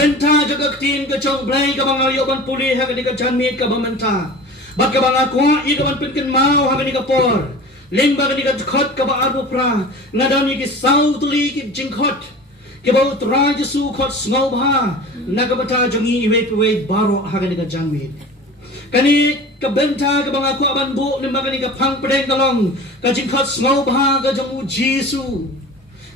benta jaga tin ke chong blai ka bang alio ban puli ha ka janmit ka bamenta bat ka bang akwa I ka ban pinkin mau ha ka por lemba ka khot ka ba arbu pra ngadam ki sau tuli ki jingkhot ke ba utrai jesu khot sngo bha nakabata jongi iwe pwe baro ha ka janmit kani ka benta ka bang akwa ban bu lemba ka phang pedeng kalong ka jingkhot sngo bha ka jongu jesu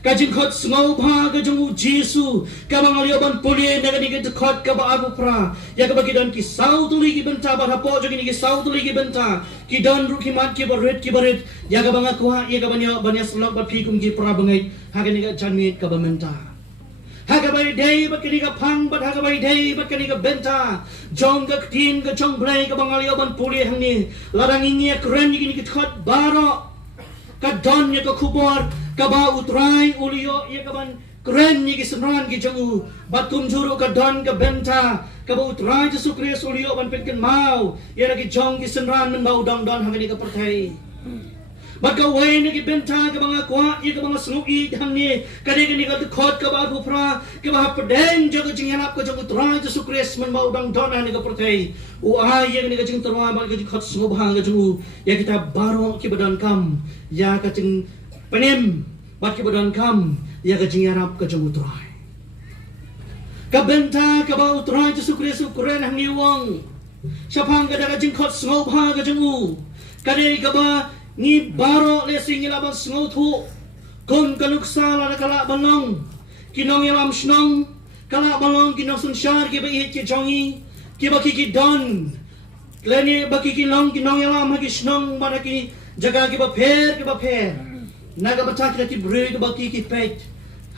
kajing khot sngo bha ka jongu jesu ka bang alio ban puli na ka khot ka ba arbu pra ya ka bagidan ki sau tuli ki benta ba hapo jogi ni ki sau tuli ki benta ki don ru ki mat ki barit ya ka bang akwa ya ka banya slok ba phi kum ki pra bangai ha ka ni ka janmit ka ba menta ha ka bai dei ba ki ka phang ba ha ka bai dei ba ki ka benta jong ka tin ka jong blai ka bang alio ban puli hang ni larang ingi kren ni ki khot baro ka don ya ka khubor ka ba utrai ulio ya ka ban kren ni ki senran ki jangu batum juru ka don ka benta ka ba utrai Jesu Kristus ulio ban penken mau ya ki jong ki senran men bau dong don hang ni ka perthai bat ka wai ni ki benta ka bang akwa ya ka bang snui hang ni ka ni ka khot ka ba phra ka ba pedeng jog jing yanap ka jong utrai Jesu Kristus men bau dong don hang ni ka perthai u ai ya ni ka jing terwa ba ka khot sngo bhang ka jangu ya kita baro ki badan kam ya ka jing penim bat ki badan kam ya ka jing yarap ka jong utrai ka benta ka ba utrai Jesu Kristus kren hang ni wong sapang ka da jing khot sngo bha ka jangu ka dei ka ba ni baro le sing ila ba sngo thu kon ka luksa la kala balong kinong yalam snong kala balong kinong sunshar ki ba i ki jongi ki ba ki don leni ba ki long kinong yalam ha ki snong ba ki jaga ki ba pher naga bata ki bre ki ba ki pet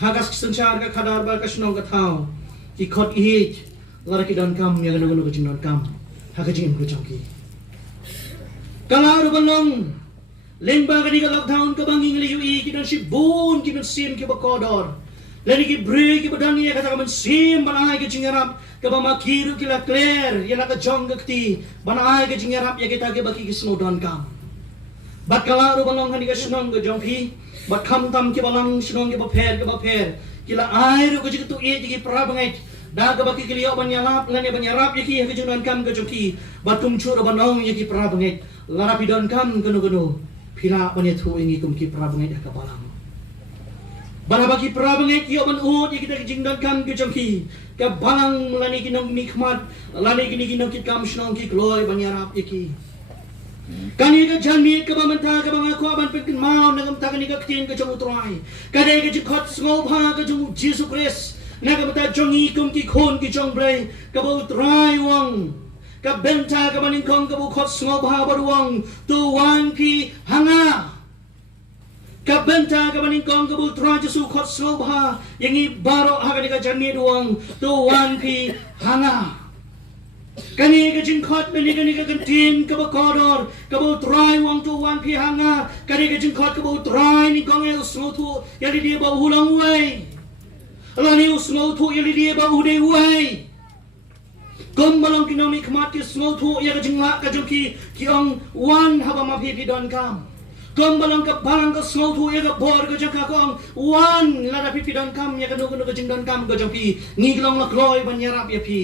hagas sunshar ka khadar ba ka snong ka thau ki khot i lara ki don kam ya no ka jing don kam ha ka jing ko jongi kala ru balong lengba ka ni ka lockdown ka banging liu I ki don si bun ki don sim ki ba kodor leni ki bre ki ba dan ye ka ta man sim banai ki jingarap ka ba makiru ki la clear ye la ka jong ka ti banai ki jingarap ye kita ki ba ki snow don kam bat kala ru balong ka ni ka snong ka jong pi bat kham tam ki balong snong ki ba pher ki la ai ru ko ji tu ye ki pra bangai da ka ba ki liu ban yarap leni ban yarap ye ki ka jong don kam ka jong ki bat tum chu ru banong ye ki pra bangai lara pi don kam kanu pila ban ye thu ingi kum ki pra bangai ka balang Barabaki prabangai ki oban ut kita jing don kam ki jongki ka balang lani ki nong nikmat lani ki nong ki kam snong ki gloy banyarap iki kani ka janmi ka bamanta ka bang ako ban pin mau nagam ta kani ka tin ka jong utrai ka dei ka jikhot sngo bha ka jong Jesu Christ nagam ta jongi kum ki khon ki jong blai ka ba utrai wang ka benta ka baning kong ka bu khot sngo bha baruang tu wan pi hanga ka benta ka baning kong ka bu tra Jesu khot sngo bha yangi baro ha ka janmi duang tu wan pi hanga kani ka jing khot beli kani ka tin ka ba kodor ka bu trai wang tu wan pi hanga kani ka jing khot ka bu trai ni kong e sngo thu ya di dia ba hulang wei lani sngo thu ya di dia ba ude wei kom balong kinami kmat ki sngo thu ya ka jing la ka jong ki ong wan ha ba ma pi don kam kom balong ka barang ka sngo thu ya ka bor ka jong ka kong wan la da pi don kam ya ka no ka jing don kam ka jong pi ngi long la kloi ban yarap ya pi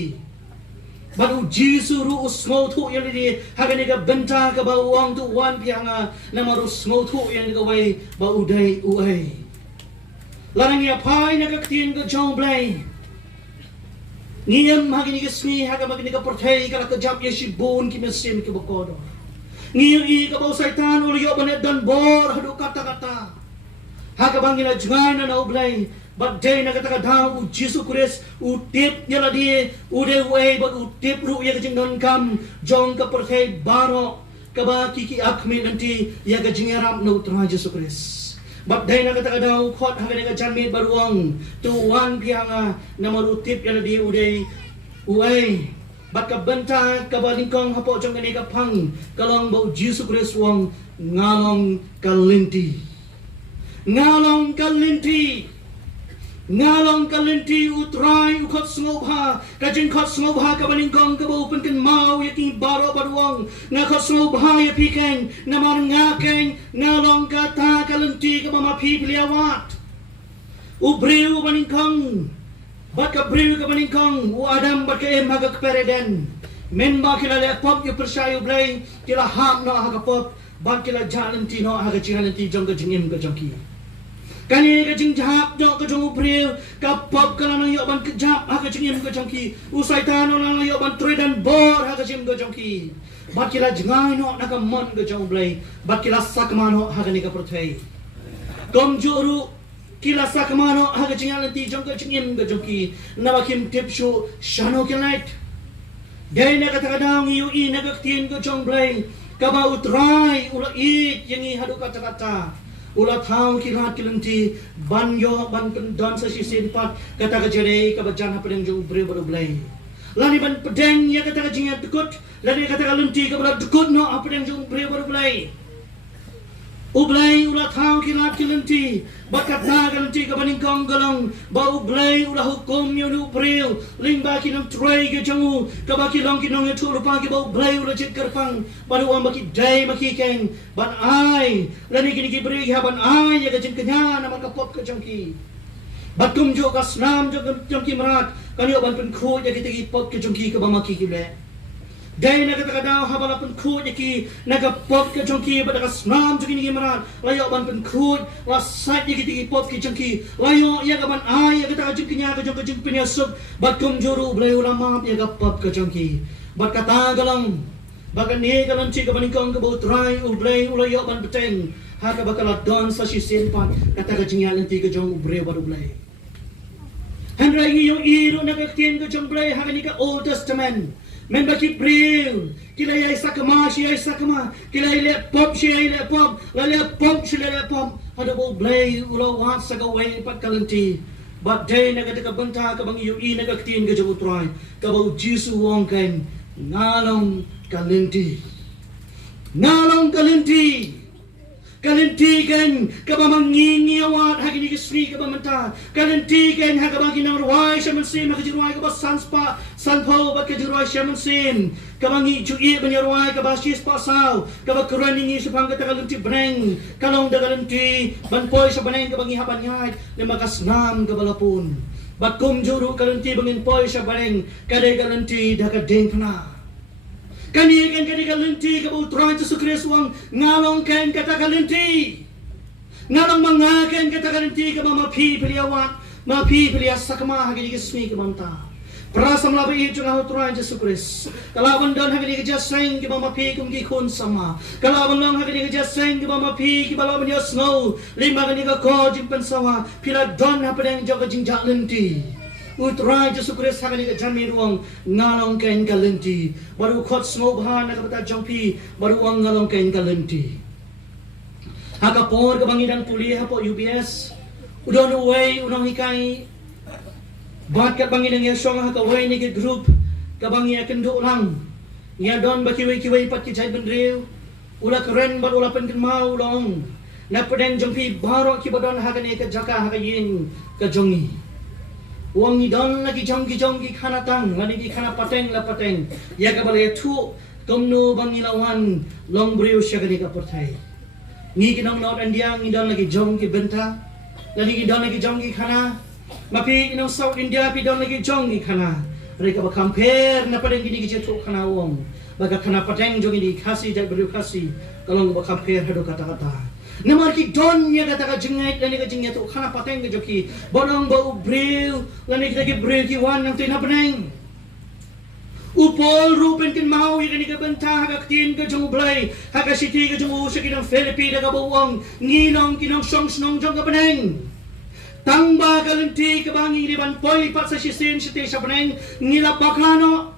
baru Jesu ru sngo thu ya li ha ka ni ka benta ka ba wang tu wan pi hanga na maru sngo thu ya ni ka wai ba udai uai larang ya pai na ka tin ka jong blai ngiyam ha ka ni ka smi ha ka ma ni ka porthei ka ka jap ye si bon ki mesim ki bokodo ngiyam I ka ba saitan uli yo banet dan bor hadu kata ha ka bang ina jngai na blai but day na kata daw u Jesu Christ u tip yala die u de way but u tip ru ya jing don kam jong ka porthei baro ka ba ki akme nanti ya ga jingaram no tra Jesu Christ but day na kata daw khot ha ga janmit baruang tu wan pianga na marutip yala die u de uai bat ka benta ka ba lingkong hapo jong ni ka phang kalong ba Jesu Christ wang ngalong kalinti utrai ukot snobha kajin khot snobha ka balingkong ka bu pen mau yaki baro baruang nga khot snobha ya pikeng na mar nga keng ngalong ka ta kalinti ka ma pi pliawat ubreu balingkong Bat ka bril ka maningkong, u Adam bat ka haga kepereden. Men ba kila le pop yu persayu blay, kila ham no haga pop, bat kila jalan ti no haga jalan ti jong ka jingim ka jongki. Kani ka jing jahap jo ka jong bril, ka pop ka lang yo ban kejap haga jingim ka jongki. Usai tano lang yo ban tredan bor haga jing ka jongki. Bat kila jengai no naga mon ka jong blay, bat kila sakmano haga ni ka perthai. Kom juru kila sakmano haga jingalan ti jong ka jingim ka jongki. Nabakim tipshu shano kilait. Dahil na katakadaw ngiyo i nagaktiin ko chong blay, kaba utray, ula it, yang i hadu kata-kata, ula tao kilat kilanti, banyo, ban pendon sa sisinpat, katakajaray, kabajan hapadang jong bre baru blay. Lani ban pedeng, ya katakajingat dukut, lani katakalanti, kabala dukut no, hapadang jong bre baru blay. Ublay ulah tau kilat kilanti, bakat na kilanti kabaningkong galong, ba ublay ulah hukum yun upril, limba kinong tray gajangu, kabakilong kinong ito lupagi ba ublay ulah jit karpang, baru ang makiday makikeng, ban ay, lani kinikibrig haban ay, yagajin kanya na makapop kajangki. Batum jo kasnam jo kajangki marat, kanyo ban penkut yagitagi pop kajangki kabang makikiblet. Dahil nagkatagadaw habang penkut yaki nagapop ka jongki pada kasnam jongki ni maran layo ban penkut wasat yaki tigi pop ki jongki layo ya kaban ay ya kata jongki nya ka jongki penyasup batum juru blay ulama ya kapop ka jongki bat kata galang bagan ni galang ci ka banikong ka bautray ublay ulayo ban beteng haka bakalat don sa sisinpan kata ka jingyalan ti ka jong ubre barublay Handray ngiyong iro nagaktin ka jong blay haka ni ka Old Testament men baki bril kila yai sakama si yai sakama kila ile pop si yai ile pop lale pop si lale pop ada bo blay ulo wat sagaway pat kalanti but day nagataka banta ka bang iyo i nagaktin ka jabutray ka bo jisu wong kan ngalong kalanti kalintigan kabamangingiyawat hagini kisri kabamanta kalintigan hagabangin ruway siyamansin makajiruay kabas sanspa sanpo bakajiruay siyamansin kabangi cuyi banyaruay kabasis pasaw kabagkuraningi sa pangkata kalinti breng kalong da kalinti banpoy sa baneng kabangi habanyay limakasnam kabalapun bakum juru kalinti bangin poy sa baneng kaday kalinti dakadeng pana Kani kan kalinti kabutray Yesus Kristus ngalong kan kata kalinti ngalong mangaken kata kalinti kabamapi piliawat mapi pilias sakma hagi gismi kabanta prasam labi itu ngahutray Yesus Kristus kalaban don hagi jaseng kabamapi kumgi kun sama kalaban long hagi jaseng kabamapi kibalaban ya snow lima kani ka ko jimpen sawa pila don hapadang joga jingjak linti Utray Yesus Kristus hagani ka jami ruang ngalong kain kalinti baru khot smo bahan na kapata jongpi baru ang ngalong kain kalinti hagapor ka bangidan puli hapo UBS udon away unang hikai bat ka bangidan ya song hagaway ni ka group ka bangi kendo lang ya don bakiway pat ki jay benriu ula keren bar ula pen mau long na peden jongpi baro ki badon hagani ka jaka hagayin ka jongi Uang idon lagi jonggi kana tang, lagi kana pateng la pateng. Ya kabale tu tomno bangilawan long breu syagani ka pertai. Ni kinong North India idon lagi jonggi benta, lagi idon lagi jonggi kana. Mapi kinong South India idon lagi jonggi kana. Mereka berkamper na padeng gini tu kana uang. Baga kana pateng jongi di kasi jak breu kasi. Kalau berkamper hado kata-kata. Namarki don niya kata ka jengait lani ka jengait tu kana pateng ka joki bonong bau bril lani kita ki bril ki wan nang tina peneng upol rupen kin mau ya kani ka benta ka tin ka jong blay haka siti ka jong usa kinang Philippine ka bawang ngilong kinang song snong jong ka peneng tangba ka linti ka bangi di ban poi pat sa sisin siti sa peneng ngila baklano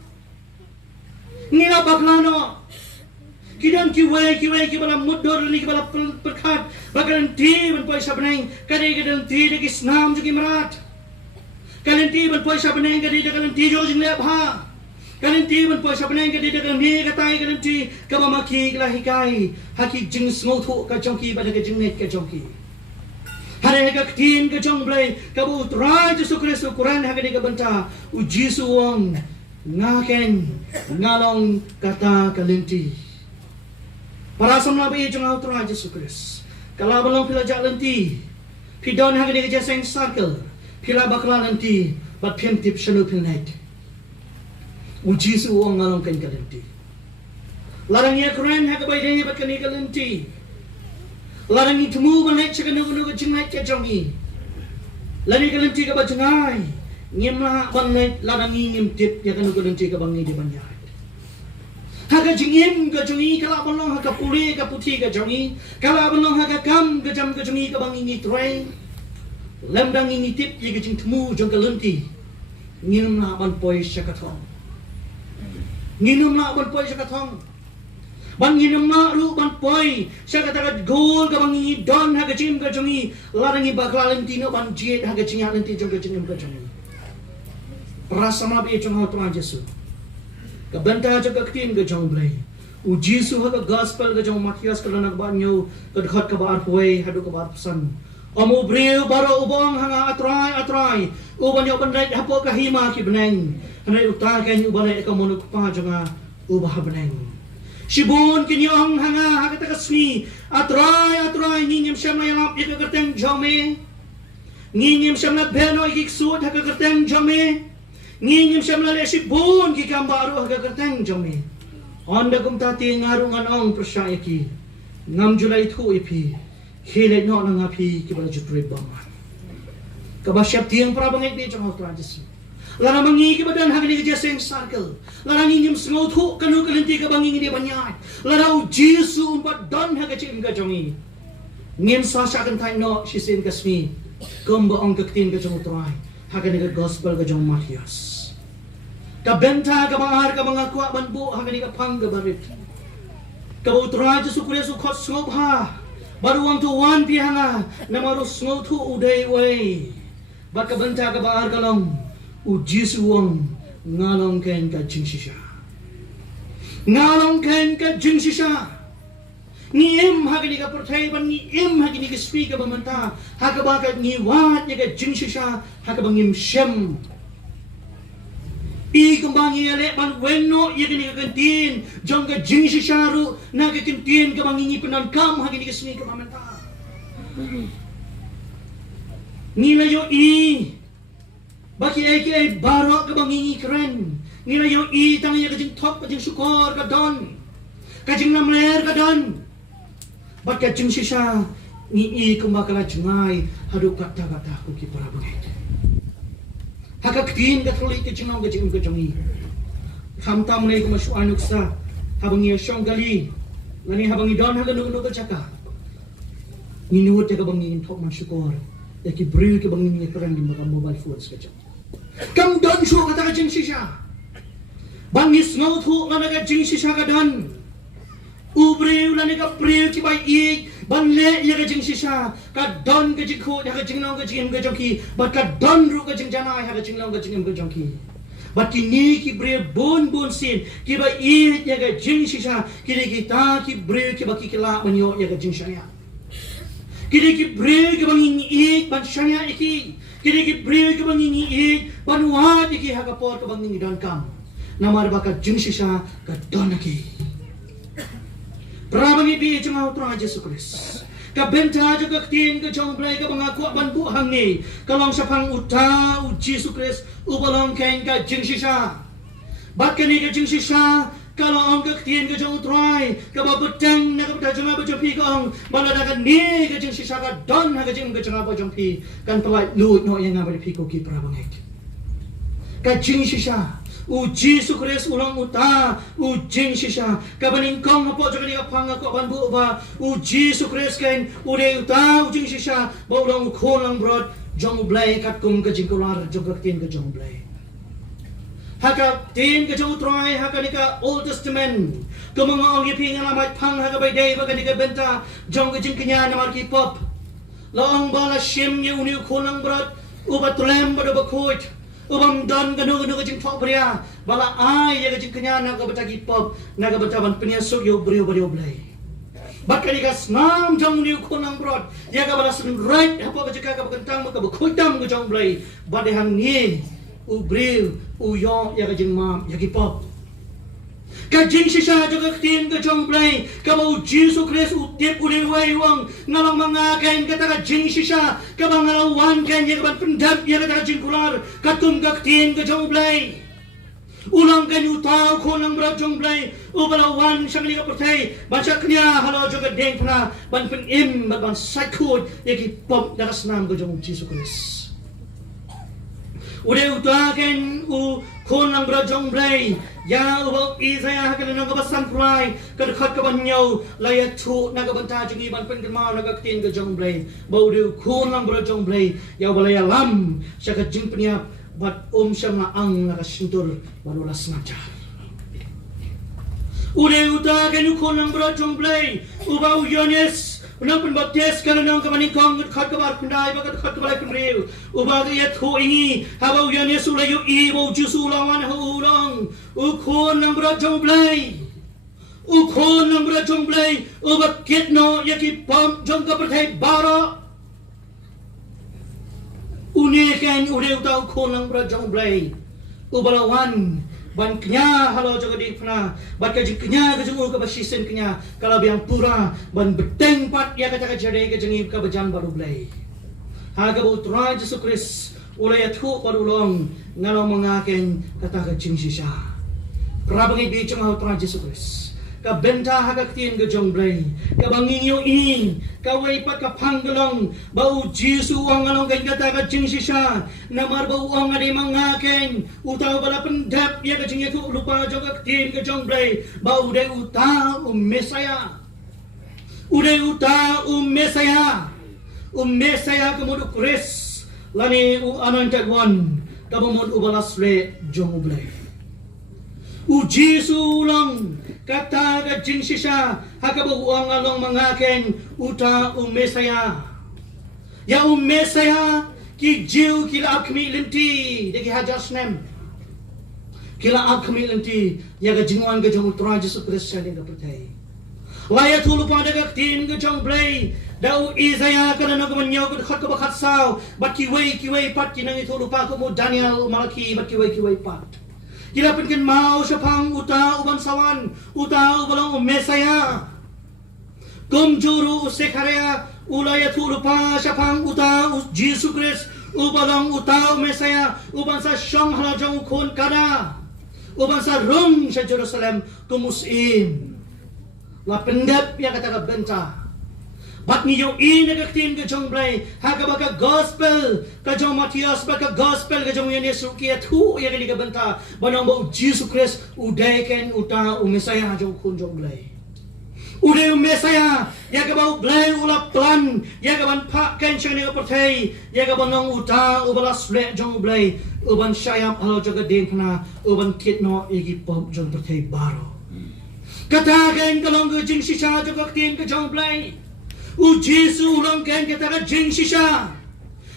Kidan kiway kibala mudor ni kibala perkat bakalan ti ban poy sa beneng kadai kadan ti de kisnam jugi marat kalan ti ban poy sa beneng kadai de kalan ti jo jing lep ha kalan ti ban poy sa beneng kadai de kalan ni katai kalan ti kabamaki lahikai haki jing smotu ka jongki bada ka jingnet ka jongki hare ka tin ka jong blay kabu trai Yesus Kristus Quran hagani ka banta uji suwang ngaken ngalong kata kalinti Para samla ba ijong autora Yesus Kristus. Kalaban lang pila jak lenti. Pidon hagani ka jaseng circle. Pila bakla lenti. bat phiam tip shanu phin night uji su ong ngalong kan kalenti larang ya Quran ha ka bai dei bat kan kalenti larang ni tumu ban night chakanu nu ka jingai ka jongi lani kalenti ka ba jangai ngim la ban night larang ni ngim tip ya kan kalenti ka bangi di banyak haga jingim ka jongi kala balong ha ka puli ka puti ka jongi kala balong ha ka kam ka jam ka jongi ka bangi ni trei lamdang ini tip ye ka jing tumu jong kalenti ngim la ban poi shakathong nginum na ban poi shakathong ban nginum na lu ban poi shakatagat gol ka bangi don ha ka jim ka jongi larangi baklalan tino ban jet ha ka jinga lenti jong ka jingim ka jongi prasama be jong ha tuan Yesu ka banta ja ka tin ka jong blai u Yesu ha ka gospel ka jong Matias ka lanak ba nyo ka khat ka bar poi ha do ka bar pesan Omu breu baro ubong hanga atrai uban yo bandai hapo ka hima ki beneng hanai uta ka nyu balai ka monu pa jonga ubah beneng shibun ki nyong hanga hakata ka sni atrai ngingim shamla yalap ik kerteng jome ngingim shamla beno ik suot ha ka kerteng jome ngingim shamla le shibun ki kambaru ha ka kerteng jome onda kum tati ngaru nganong persaya ki ngam julai thu ipi Hele no nang api kibala jutri bangan. Kabasyap tiang para bangit ni jang Tuhan Yesus. Lara mangi kibadan hagani jaseng circle. Lara ngingim sengot hu kanu kalenti ka bangi ni banyak. Lara u Yesu umpat don hagachim ka jongi. Ngim sasa kan tai no shisin kasmi. Kumba ong kaktin ka jang Tuhan. Hagani ka gospel ka jang Matias. Kabenta ka bangar ka mga kwa banbu hagani ka pang ka barit. Kabu Tuhan Yesu Kristo khot sngop ha. Baru wang tu wan pi hanga namaru sngo tu udai wei baka banta ka baar kalong u Jesu wang ngalong ken ka jingsisha ni em hagini ka perthai ban ni em hagini ka speak ka bamanta haga baka ni wat ni ka jingsisha haga bangim shem I kumbangi ale ban wenno yegini ka kantin jong ka jingsi sharu na ka kantin ka bangingi penan kam hagini ka smi ka mamenta nila yo I baki ay baro ka bangingi kren nila yo I tangi ka jing top ka jing sukor ka don ka jing lamler ka don bat ka jingsi sha ni I kumbakala jungay haduk kata-kata ko ki para bangay Hakaktin ka tuloy ka jingong ka jingong ka jongi. Hamtam na ikaw masyuanok sa habang iya siyang gali. Ngani habang idon haganug-nug ka tsaka. Ninuhod ka bang ngintok masyukor. Yaki brill ka bang ngingikarang yung mga mobile phones ka dyan. Kam don siya ka taka jing siya. Bangis ngaut ho ka naga jing siya ka don. Ubriw na naga brill ki bay ik. Banle ya ka jing sisa ka don ka jing khod ka jing long ka jing ka jongki bat ka don ru ka jing janai ka jing long ka jing ka jongki bat ki ni ki bre bon sin ki ba I ya ka jing sisa ki de ki ta ki bre ki ba ki kila banyo ya ka jing shanya ki de ki bre ki bangin I ban shanya iki ki de ki bre ki bangin I ban wa ki ha ka por ka bangin don kam namar ba ka jing sisa ka don ki Prabangi bi jang Tuhan Yesus Kristus. Ka benta jo ka tin ka jong blai ka mga kwa ban bu hang ni. Kalong sa pang uta u Yesus Kristus ubalong kain ka jing sisa. Bat ka ni ka jing sisa kalong ka tin ka jong try ka ba betang na ka ta jang ba jong pi kong balada ka ni ka jing sisa ka don ha ka jing ka jang ba jong pi kan pelai luit no yang ngabari pi ko ki prabangi. Ka jing sisa u Yesus Kristus ulang uta u jing sisa kabaning kong hapo jo kanika panga ko banbu ba u Yesus Kristus kain ude uta u jing sisa ba ulang kholang brod jong blai kat kum ka jing kolar jong ka tin ka jong blai haka tin ka jong troy haka nika Old Testament ko mga ong ipi nga lamay pang haka bay day ba kanika benta jong ka jing kanya na marki pop laong bala shim yu ni kholang brod u batulem ba do ba khot Ubam don ganu ka jing thok bria bala ai ya ka jing kanya na ka batagi pop na ka bataban peniasuk yo brio blai bakari ka snam jong ni ko nang brod ya ka bala sun right hapo ka jika ka kentang ka bakhutam ka jong blai badehang ni u brio u yo ya ka jing mam ya ki pop Kajing sisa juga ketien ke jong play kabau Yesus Kristus utiap ulewai wang ngalang mangakain kata kajing sisa kabang ngalawan kan ya kaban pendap ya kata kajing kular katum ka ketien ke jong play ulang kan utau konang berat jong play ubalawan samili ka pertai baca kenya halo juga deng pernah ban penim ban sakut ya ki pom daras nam ke jong Yesus Kristus udah utakan konang berat jong play ya ubau Isaya hakan nang kabasan prai kadakhat kaban nyau layat thu na kabanta jungi ban pen mau na katin ke jong blai bau de khon lang bro jong blai ya balaya lam saka jing peniap bat syama ang na kasintur balulas maca udah utakan khon lang bro jong blai ubau Yones Unang penbaptis kalau nang kamanikong kat kabar pendai bagat kat kabar penriu ubag iat ho ingi habau Yones ulayu ibo jusu lawan ho ulang ukon nang berat jong blai ubag kitno yaki pam jong ka pertai bara unikan udah utau kon nang berat jong blai ubalawan ban kenya halo jaga di pernah ban kaji kenya kejungu ke basisen kenya kalau biang pura ban beteng pat ya kata kajade kejengi ke bejam baru blai haga utra Yesus Kristus ulai thu padulong ngalo mengaken kata kajing sisa prabangi bicung utra Yesus Kristus ka benta haga tien ke jong blai ka banginyo ini ka waipat ka panggelong bau Yesus ang ngalong kata kajing sisa namar bau ang ade mangaken utau bala pendap ya kajing itu lupa juga tien ke jong blai bau de utau Mesaya Mesaya kemudu Kris lani anointed one kabumud ubalas le jong blai Jesu ulang kata kajing sisa hakabu ang along mangaken uta Mesaya ya Mesaya ki jiu kila akmi linti deki hajas nem kila akmi linti ya kajinguan kajong utra Yesus Kristus yang percaya layat hulu pada kaktin kajong blay dau Isaya kana nang manyaw ko khat ko bakhat saw bat kiway pat kinang itu lupa ko mo Daniel Malaki bat kiway pat kila pinkin mau sapang uta uban sawan uta ubalang Mesaya kumjuru usekharaya ulaya thulupa sapang uta Yesus Kristus ubalang uta Mesaya uban sa syong halajong khon kada uban sa rum sa Jerusalem kumusim la pendap ya kata benta bat niyo inagaktin ka jong blay haga baka gospel ka jong Matias baka gospel ka jong Yesus kiat hu ya kini ka benta banang bau Yesus Kristus uday ken uta Mesaya jong kun jong blay uday Mesaya ya ka bau blay ula plan ya ka ban pa ken siya ni ka pertay ya ka banang uta ubalas le jong blay uban syayap halo jaga din kana uban kitno igi pop jong pertay baro katakan kalong ka jing sisa jaga tin ka jong blay Jesu ulang kan kata ka jing sisa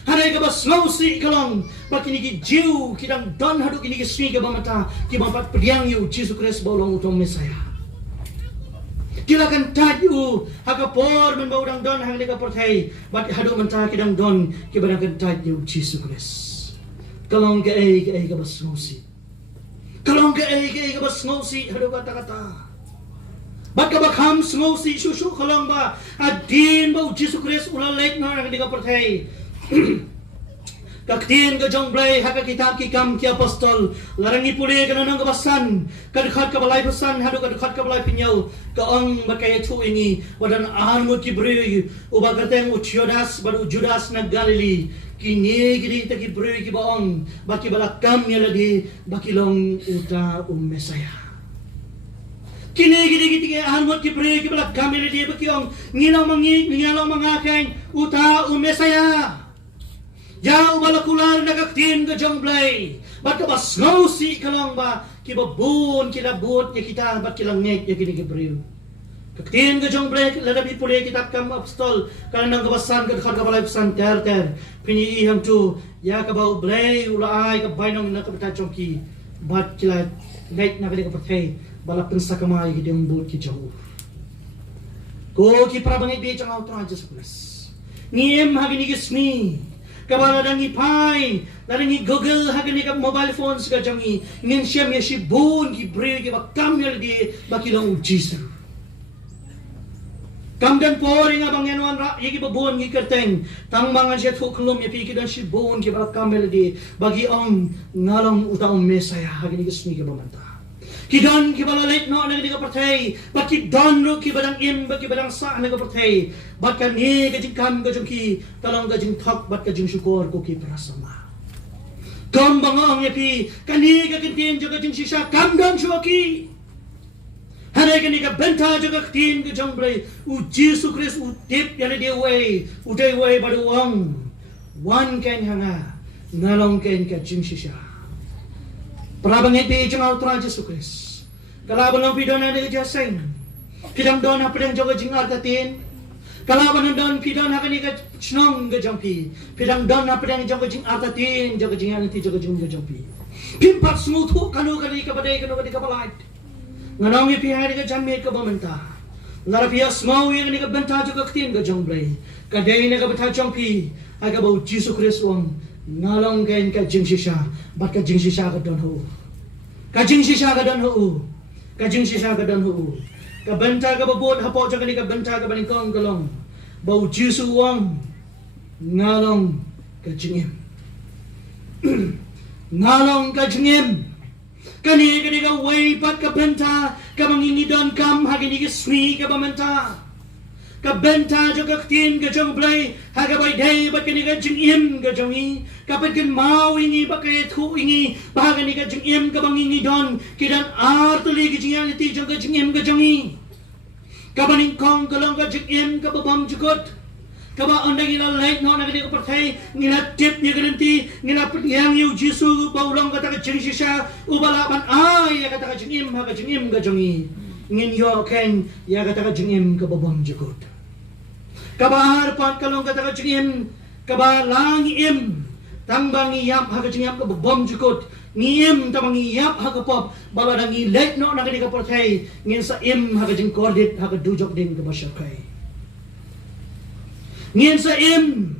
haray ka ba slow si kalong ba kinigi jiu kidang don hadu kinigi swi ka ba mata ki ba pat priang yu Yesus Kristus bolong utong Mesaya kila kan tayu haka por men ba udang don hang ka portay bat hadu manta kidang don ki ba kan tayu Yesus Kristus kalong ka ka ba slow si kalong ka ka ba slow si hadu kata Baka bakham smosi susu kalang ba adin ba Yesus Kristus ulalek na hindi ka percaya kaktin ka jong blay haka kitab kikam ki apostol larangi puli ka nang kabasan kadkhat ka balay pasan hadu kadkhat ka balay pinyaw kaong bakay tuingi wadan armut ki brui ubagateng Judas baru Judas na Galili kini gidi ta ki brui ki baong baki balakam yaladi bakilong uta Mesaya kini gidi hanmot ki pre ki balak kamera dia bekiong ngilaw mangakan uta Mesaya ya ubalakular nagaktin ka jong blay bat ka bas ngausi kalang ba kibabun kilabot ya kita bat kilang ngek ya kini ki pre kaktin ka jong blay ladabi puli kitab kam apostol kanang kabasan ka balay pesan ter piniihang tu ya ka bau blay ulay ka bainong na kapita chongki bat kila ngek na kali ka patay balapin sa kamay hidang buot ki jauh. Ko ki prabangit bi jang autra Yesus Kristus. Niem hagi ni gismi. Kaba nadangi pai, nadangi Google hagani ka mobile phones ka jangi. Ngin siya mi si bon ki bre ki ba kamyal di bakilang Jesus. Kamdan pori nga bang yanuan ra yiki ba bon ki kerteng. Tang mangan siya thuklom ya piki dan si bon ki ba kamyal di bagi ang ngalong utaong mesaya hagani ka sni ka bamanta. Kidan ki balalit no na ka pertay, baki don ro ki badang im baki badang sa na ka pertay. Bat kan ni ka jing kam ka jing ki talong ka jing thok bat ka jing syukur ko ki prasama. Kam bangong ya pi kani ka kintin jo ka jing sisa kam dong syuki. Hanay ka ni ka benta jo ka tin ka jong blay u Jesus Christ u tip ya de way u day way baduang. Wan ken hanga ngalong ken ka jing sisa. Parabang iti jong autra Jesus Christ. Kalaban lang pidon na di jaseng. Pidang don na pidang joga jing artatin. Kalaban don pidon na kani ka snong ga jongpi. Pidang don na pidang joga jing artatin joga jing anti joga jing ga jongpi. Pimpat smutu kanu kani ka badai kanu kani ka balait. Nganong ipi hari ka jamit ka bamenta. Lara pia smau yang ni ka benta joga ktin ga jongblay. Kadai na ka beta jongpi. Aga bau Jesus Christ wong ngalong kain ka jing sisa. Bat ka jing sisa ka don ho. Ka jing sisa ka don ho. Kajing sisa ka dan hu. Ka benta ka babot hapo ja kani ka benta ka baningkong kalong. Bau Jisu wang ngalong ka jingim. Ngalong ka jingim. Kani ka way pat ka benta ka mangingidon kam hagini ka swi ka bamenta. Ka benta jo ka ktin ka jong blay haga bay day bat kani ka jingim ka jongi. Kapag kan mau ingi pakai thu ingi bahagan ni ka jingim ka bangingi don kidan artuli ka jingan iti jong ka jingim ka jongi. Kabaning kong kalong ka jingim ka babam jukot. Kaba ondang ila late no na ka pertai ngila tip ni ganti ngila yang yu Jisu baulong ka ta jing sisa ubalaban ay ya ka ta jingim ha ka jingim ka jongi. Ngin yo ken ya ka ta jingim ka babam jukot. Kaba harpan kalong ka ta jingim kaba lang im Tangbang iyap haga jingap ka babam jukot ngiem tamang iyap haga pop baladang ilek no na ka pertai ngin sa im haga jing kordit haga dujok din ka basyakay ngin sa im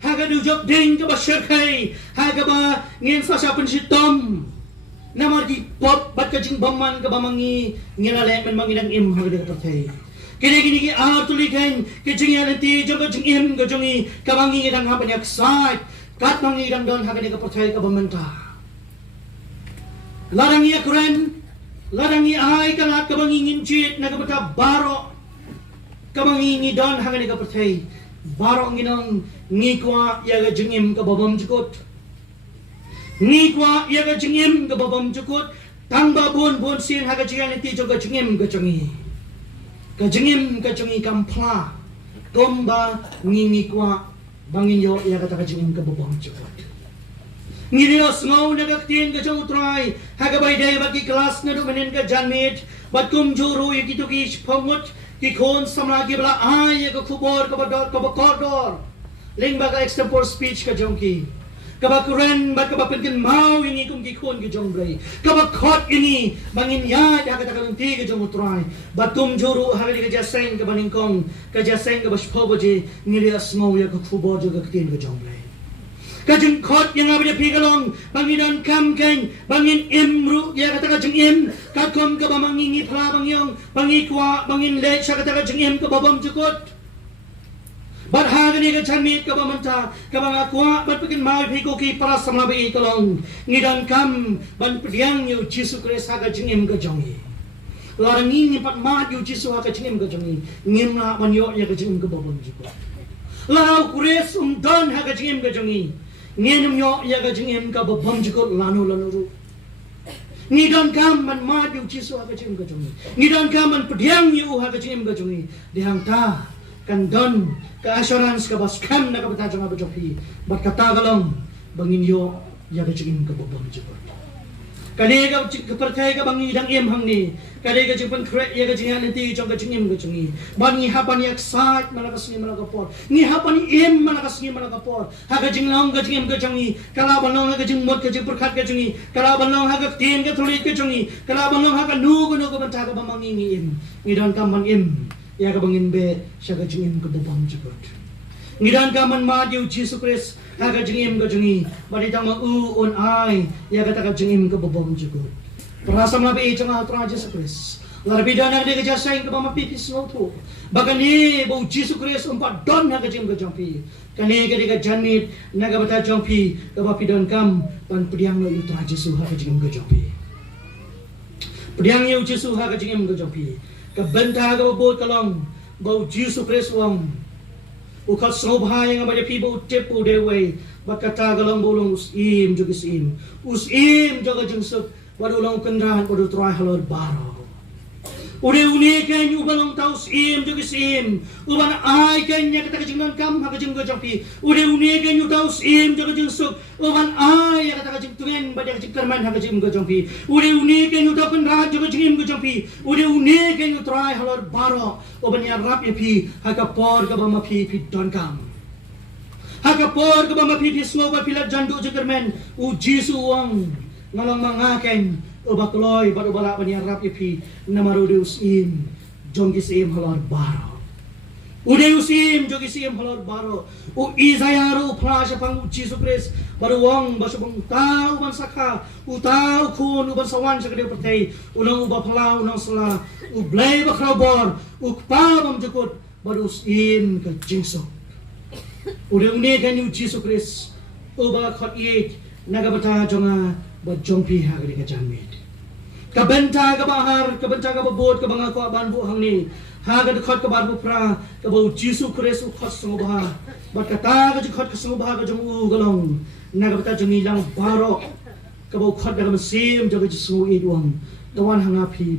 haga dujok din ka basyakay haga ba ngin sa siya pensitom namar di pop bat ka jing baman ka bamangi nginalek man manginang im haga ka pertai kini ki tulikan ki jing yan ti jong ka jing im ka jongi ka mangi ngidang hapan yaksat kat mangidang don haga ka percaya ka bamenta. Larang iya keren, larang iya ay kalat ka mangingin chit na kapata baro ka mangingi don haga ka percaya. Baro ang ginong ngikwa yaga jingim ka babam jukot. Ngikwa yaga jingim ka babam jukot. Tangba bon sin haga jingan iti joga jingim ka jongi. Ka jingim ka jongi kampla. Komba ngingikwa bangin yo ya kata kajing ka babang jukot. Ngirios ngau nagaktin ka jang utray haga bay day bagi kelas na dumanin ka janmit bat kum juru ya kitu ki pongot ki kon samlagi bala ay ka kubor ka bador ka bakordor ling baga extempore speech ka jongki kabakuren bat kabapinkin mau ini kum ki kon ki jongbray kabakot ini bangin ya ya kata kanti ka jang utray bat kum juru haga di ka jaseng ka baningkong ka jaseng ka baspobaji ngirios ngau ya ka kubor ka ktin ka jongbray kajeng kot yang abdi pigalong banginan kamkeng bangin imru ya kata kajeng im kakom ka bamangingi pala bangyong bangikwa bangin lech sa kata kajeng im ka babam jukot badhagan ni ka chanmit ka bamanta ka bangakwa bat pikin mau piko ki para samlabi ikalong ngidan kam ban pediang yu Jisu Christ ha kajeng im ka jongi larangi ni pat mat yu Jisu ha kajeng im ka jongi ngimna manyo ya kajeng im ka babam jukot larau kures don ha kajeng im ka jongi ngenum yo ya ga jingem ka babam jikot lanu ru ngidon kam man ma yu Jisu ha ga jingem ka jongi ngidon kam man pediang yu ha ga jingem ka jongi dihang ta kan don ka assurance ka bas kam na ka bata jang abajopi bat kata galong bangin yo ya ga jingem ka babam jikot kali ka percaya ka bangi dang em hang ni kali ka jingpan kre ya ga jingan nanti jong ka jingem ka jongi bani hapan yak sat malakas ni malakapor ni hapan em malakas ni malakapor ha ga jinglong ka jingem ka jongi kala banong ha ga jingmot ka jing perkat ka jongi kala banong ha ga tin ka thulit ka jongi kala banong ha ga nu ka banta ka bamangi ni em ngidon kam man em ya ka bangin be siya ka jingem ka babam jikot Ngidan ka man ma diu Jesus Christ haga jingim ka jingi bari tang ma u on ai ya kata ka jingim ka bobom jugo. Perasa mabi jang atra Jesus Christ. Larbi dan nak dia jasai ka mapipis no tu. Bagani bau Jesus Christ umpat don haga jingim ka jampi. Kani ka diga janit naga bata jampi ka bapi don kam pan pediang no utra Jesus haga jingim ka jampi. Pediang yu Jesus haga jingim ka jampi. Ka benta ka bobot kalong bau Jesus Christ wang ukat sobha yang abade pibo tepu dewe bakata galang bolong usim juga usim jaga jengsep wadulang kendrahan wadu troy halor baro ude uni kan ubalong tau usim juga uban ai kan nya kata kajingnan kam ha kajing jampi ude uni kan tau usim jaga jengsep uban ai ya kata kajing tungen bade kajing kerman ha kajing jampi ude uni kan tau kendrahan jaga jingim jampi ude uni kan troy halor baro uban ya rap ya pi ha ka por ka bama pi don kam Hakapor ka ba mapipis mo ba pilat jandu jekermen u Jisu wang ngalong mangaken o bakloy ba ubala pa niya rap ipi na marudeus im jonggis im halor baro udeus im jonggis im halor baro u Isaiah plasya pang Jisu Christ baru wang basubang tau ban saka u tau kun u ban sawan sa kadeu patay unang uba pala unang sala u blay ba krabor u pabam jukot baru im ka Jisu Udah uni kan yu Jesus Christ uba khot yek nagabata jonga ba jongpi ha gadi ka jamit kabenta ka bahar kabenta ka babot ka banga ko ban bu hangni ha gad khot ka bar bu pra ka ba Jesus Christ khot sungba ba kata ka khot ka sungba ka jong u galong nagabata jongi lang baro ka ba khot ka sim jaga Jesus idwang tuan hangapi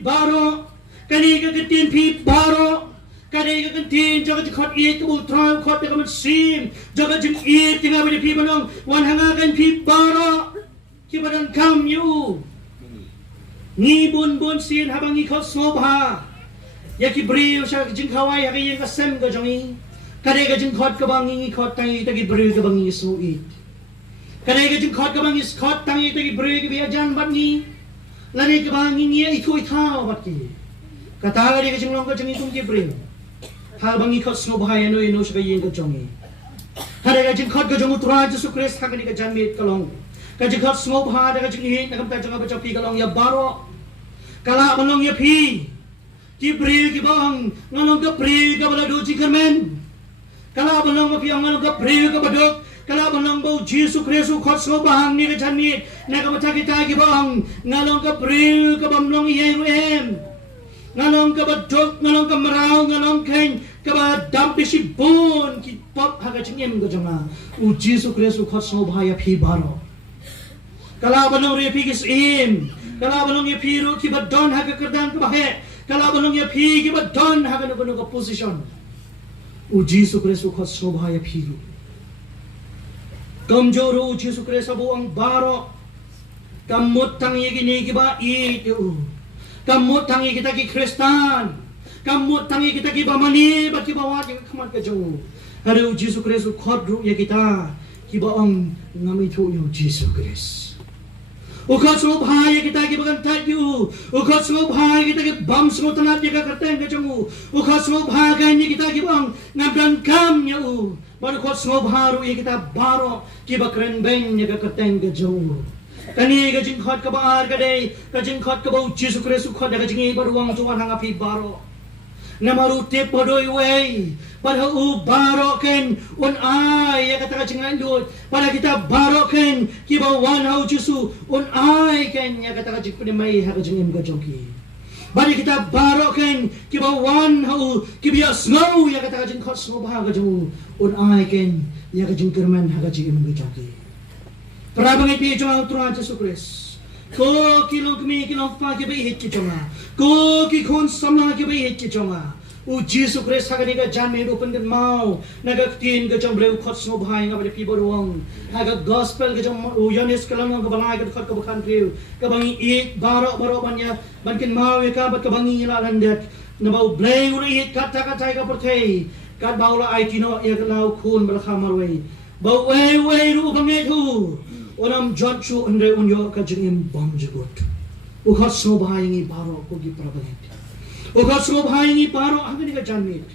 baro kani ka ketin pi baro Kadai ka kantin jaga jikot it ka ultra khot ka man sim jaga jing it tinga bade pi banong wan hanga kan pi baro ki badan kam yu ni bun sin habang i khot sobha ya ki brio sha jing khawai ha ki ka sem ka jongi kadai ka jing khot ka bang i khot tangi ta ki brio ka bang i so it kadai ka jing khot ka bang i khot tangi ta ki brio ka bi ajan bat ni lani ka bang i ni i thoi thao bat ki kata ka jing long ka jing tung ki brio habang ikot snobhay ano ino sa kayin ka jongi hada ka jing khot ka jong utra Jesus Christ ha ka jamit kalong ka jing khot snobha da ka jing hit na kamta jong ba pi kalong ya baro kala manong ya pi ki bri ki bang nganong ka bri ka bala do jikermen kala manong ma pi nganong ka bri ka badok kala manong bo Jesus Christ khot snobha ni ka jamit na ka mata kita ki bang nganong ka bri ka bamlong yeruem ngalong ka badok ngalong ka maraw ngalong ken ka ba dampi si bon ki pop haga chingem go jama u Jesus Christ khot so bhaya phi baro kala banong re phi kis im kala banong ye phi ro ki badon haga kardan ka bahe kala banong ye phi ki badon haga no ka position u Jesus Christ khot so bhaya phi ro kamjor u Jesus Christ abu ang baro kamot tang ye gini ki ba i u kamut tangi kita ki Kristan kamut tangi kita ki bamani ba ki bawat ki kamat ka jong haru Jesus Christ khot ru ya kita ki baong ngami thu yu Jesus Christ ukhot so bhai kita ki bagan tat yu ukhot so bhai kita ki bam so tanat ya ka karten ka jong ukhot so bhai ka ni kita ki bang ngabdan kam yu baru khot so bharu ya kita baro ki bakren ben ya ka karten ka jong kani ka jing khot ka bar ka dei ka jing khot ka bau Jesus Christ khot da ka jing baruang tuan hanga pi baro namaru te podoi wei pada u baro ken un ai ya kata ka jing andut pada kita baro ken ki bawan hau Jesus un ai ken ya kata ka jing puni mai ha ka jing ka jongki bari kita baro ken ki bawan hau ki biya snow ya kata ka jing khot snow ba ka jing un ai ken ya ka jing kerman ha ka jing ka jongki Parabang ipi jong Tuhan Jesus Christ. Ko kilong kami kilong pa ki bai hit ki jonga. Ko ki khon sama ki bai hit ki jonga. U Jesus Christ hagani ka janme open kan mau. Naga tin ka jong breu khot sno bhai nga bale pi boruang. Haga gospel ka jong u yonis kalam ka balai ka khot ka bakhan breu. Ka bangi ik baro banya bankin mau ka bat ka bangi la landet. Na bau blei uri hit kata kata ka portei. Kat baula aitino ya lau khun balakha marwei. Bau wei ru bangai tu. Onam judge andre unyo ka jingim bom jugot ukhat so bhaingi baro ko gi prabhet ukhat so bhaingi baro agni ka janmit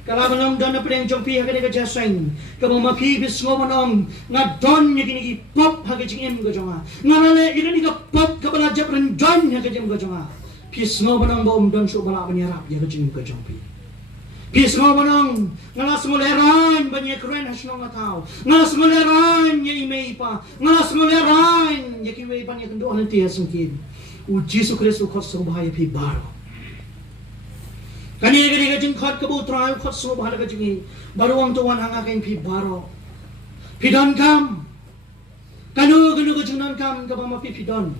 Kalau menong don na pedeng jong pi hagani ka jaseng. Kabo mapi bis ngo menong nga don nya kini ki pop haga jing em ga jonga. Nga nale ini ka pop ka bala jap ren don haga jing ga jonga. Pis ngo menong ba don su bala menyarap ya ga jing ga jong pi. Pis ngo menong ngalas muleran banyak keren hasno nga tau. Ngalas muleran ya imei pa. Ngalas muleran ya kiwei pa nya kendo nanti hasungkin. U Jesu Kristus khot so bahaya pi baro. Kani gani gajing khot kabu trai khot so bahal gajing baru wang tuan hanga kain pi baro pidon kam kanu gajing nan kam ka ma pi pidon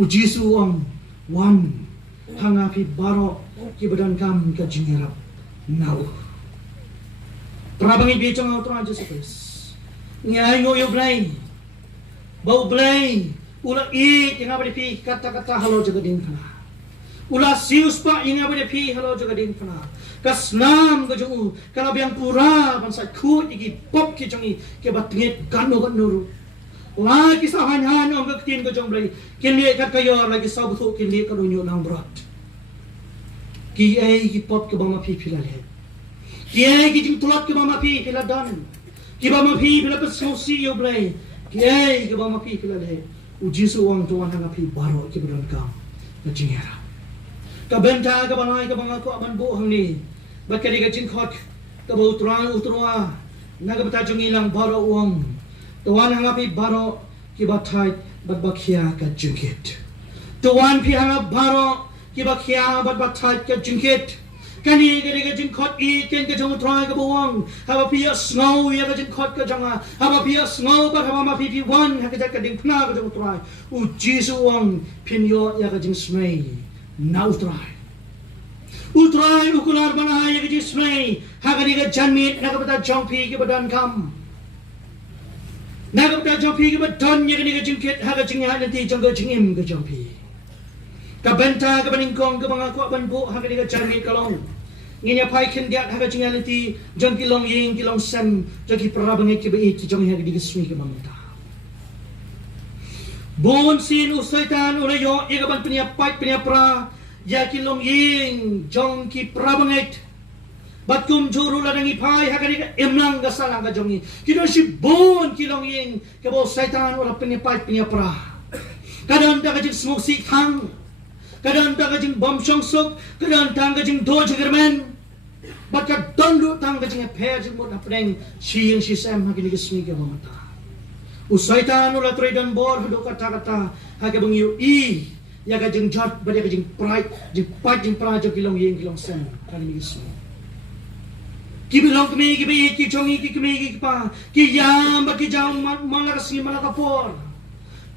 u Jesu wang wan hanga pi baro ki badan kam ka jingerap nau prabangi bi chong autra Jesu Kristus ngai ngo yo blai bau blai ula I tinga bari pi kata-kata halo jaga din kana Ula sius pa inga bade pi halo juga din pana. Kasnam ko jung kala biang pura bansa khut igi pop ki jongi ke batngit gano nuru. La ki sa han han ong ka tin ko jong blai. Kin le kat kayo lagi sa bu kin le ka nyu nang brat. Ki ai ki pop ke bama pi pila le. Ki ai ki jing tulat ke bama pi pila dan. Ki bama pi pila pas sosi yo blai. Ki ai ke bama pi pila le. U Jesu wang tuan hanga pi baro ki budan kam. Na jingera. Kabenta ka bangai ka bangaku aman bu hang ni bakari ka jingkhot ka bu utrang utrua naga bata jungi lang baro uang tuan hanga pi baro ki bathai bat bakhia ka jingkit tuan pi hanga baro ki bakhia bat bathai ka jingkit kani ka jingkhot I ken ka jong utrai ka buang haba pi snow ya ka jingkhot ka janga haba pi snow ba haba ma pi wan ha ka ding phna ka jong utrai u Jesu uang pinyo ya ka jing smei na utrai ukular bana ya ke jismai hagani ga janmit nagabata jongpi ke badan kam nagabata jongpi ke badan ya ke jingkit haga jingya nanti jonggo jingim ke jongpi ka benta ke baningkong ke bangaku ban bu hagani ga janmit kalong nginya pai ken dia haga jingya nanti jong kilong ying kilong sem jogi prabangai ke be ki jong hagani ga sui ke bangta bon sin usaitan ulayo igaban punya pai punya pra ya kilong ying jong ki prabangait batum juru ladangi pai hakani ka emlang ga salang ga jongi kino si bon kilong ying ke bo saitan ura punya pai punya pra kadang ta ka jing smok si thang kadang ta ka jing bom song sok kadang ta ka jing do jigermen bat ka dondu tang ka jing phe jing mo na preng si ying si sam hakani ka smi ga mamata usaitan ula troidan bor hadu kata-kata haga bangiu I ya ka jing jot bade ka jing pride jing pat jing pra jo kilong yeng kilong sen kali mi gisu ki bilong kemi ki bi ki chongi ki kemi ki pa ki yam ba ki jang man la ka si man la ka por